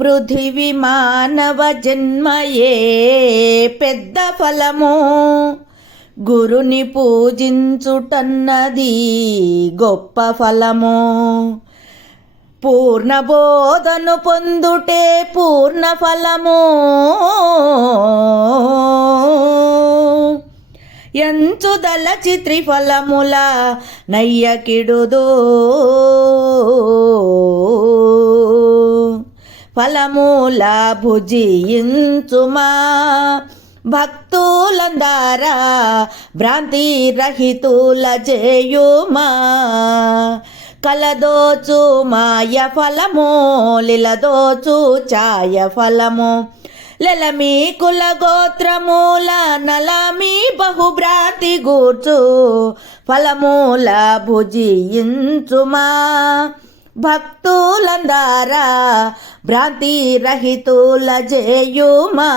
పృథివి మానవ జన్మయే పెద్ద ఫలము. గురుని పూజించుటన్నది గొప్ప ఫలము. పూర్ణ బోధను పొందుటే పూర్ణ ఫలము. ఎంచుదలచి త్రిఫలముల నయ్యకిడుదో ఫలమూల భుజించుమా. భక్తులందారా భ్రాంతి రహితుల చేయుమా కలదోచు మాయ ఫలము లిలదోచు ఛాయ ఫలము. లెలమి కుల గోత్రమూల నలమి బహుభ్రాంతి గూర్చు. ఫలమూల భుజించుమా. భక్తులందారా భ్రాంతి రహితుల జేయుమా?